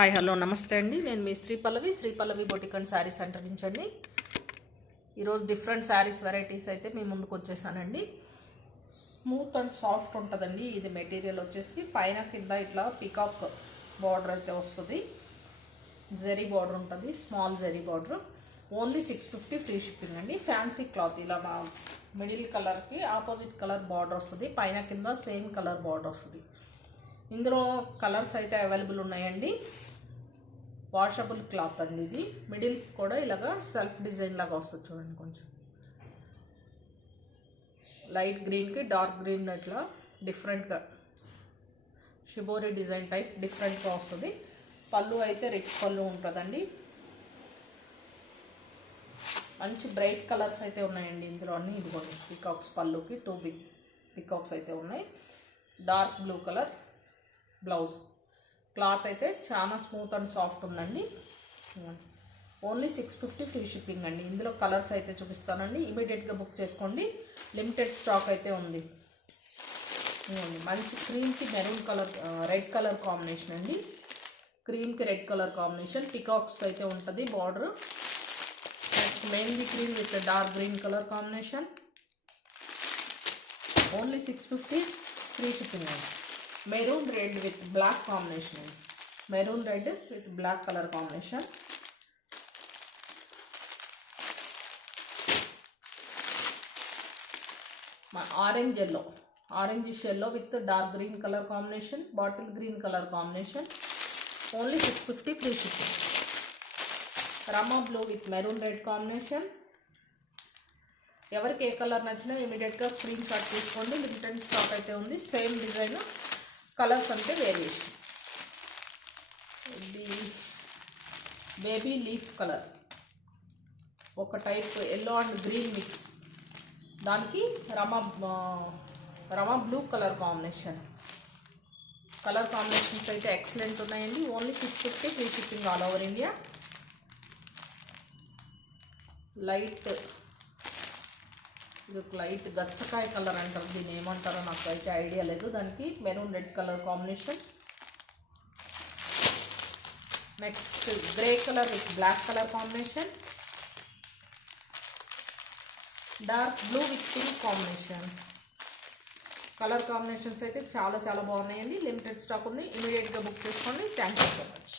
Hi hello నమస్తే అండి. నేను మీ శ్రీ పల్లవి బొటిక్ అండ్ శారీ సెంటర్ నుంచి అండి. ఈరోజు డిఫరెంట్ శారీస్ వెరైటీస్ అయితే మీ ముందుకు వచ్చేసానండి. స్మూత్ అండ్ సాఫ్ట్ ఉంటుందండి. ఇది మెటీరియల్ వచ్చేసి పైన కింద ఇట్లా పికాక్ బార్డర్ అయితే వస్తుంది. జెరీ బార్డర్ ఉంటుంది, small zari border. Only 650 free shipping అండి. ఫ్యాన్సీ క్లాత్ ఇలా మా మిడిల్ కలర్కి ఆపోజిట్ కలర్ బార్డర్ వస్తుంది. పైన కింద సేమ్ కలర్ బార్డర్ వస్తుంది. ఇందులో కలర్స్ అయితే అవైలబుల్ ఉన్నాయండి. వాషబుల్ క్లాత్ అండి. ఇది మిడిల్ కూడా ఇలాగా సెల్ఫ్ డిజైన్ లాగా వస్తుంది చూడండి. కొంచెం లైట్ గ్రీన్కి డార్క్ గ్రీన్ ఇట్లా డిఫరెంట్గా షిబోరి డిజైన్ టైప్ డిఫరెంట్గా వస్తుంది. పళ్ళు అయితే రిచ్ పళ్ళు ఉంటుందండి. మంచి బ్రైట్ కలర్స్ అయితే ఉన్నాయండి ఇందులో అన్నీ. ఇదిగోండి పికాక్స్ పళ్ళుకి 2 బిగ్ పికాక్స్ అయితే ఉన్నాయి. Dark blue colour blouse. Cloth అయితే చాలా స్మూత్ అండ్ సాఫ్ట్ ఉందండి. ఓన్లీ 650 ఫ్రీ షిప్పింగ్ అండి. ఇందులో కలర్స్ అయితే చూపిస్తానండి. ఇమీడియట్గా బుక్ చేసుకోండి. లిమిటెడ్ స్టాక్ అయితే ఉంది. మంచి క్రీమ్కి maroon colour red colour combination అండి. క్రీమ్కి రెడ్ కలర్ కాంబినేషన్ పికాక్స్ అయితే ఉంటుంది border. Next mainly cream with dark green colour combination. Only 650 free shipping అండి. Maroon red with black combination. Maroon red with black colour combination. Orange yellow, orange yellow with dark green colour combination, bottle green colour combination. Only 650 free shipping. Rama blue with maroon red combination. ఎవరికి ఏ colour నచ్చినా ఇమీడియట్గా screen shot తీసుకోండి. Limited stock అయితే ఉంది. Same design, colours అంటే variation. ఇది baby leaf colour, ఒక type yellow and green mix. దానికి Rama blue colour combination. Colour combinations అయితే ఎక్సలెంట్ ఉన్నాయండి. Only 650 free shipping all over India. Light గచ్చకాయ కలర్ అంటారు, దీన్ని ఏమంటారో నాకు అయితే ఐడియా లేదు. దానికి maroon red colour combination. Next grey colour with black colour combination. Dark blue with pink combination. Colour combinations అయితే చాలా బాగున్నాయండి. లిమిటెడ్ స్టాక్ ఉంది. ఇమీడియట్గా బుక్ చేసుకోండి. Thank you so much.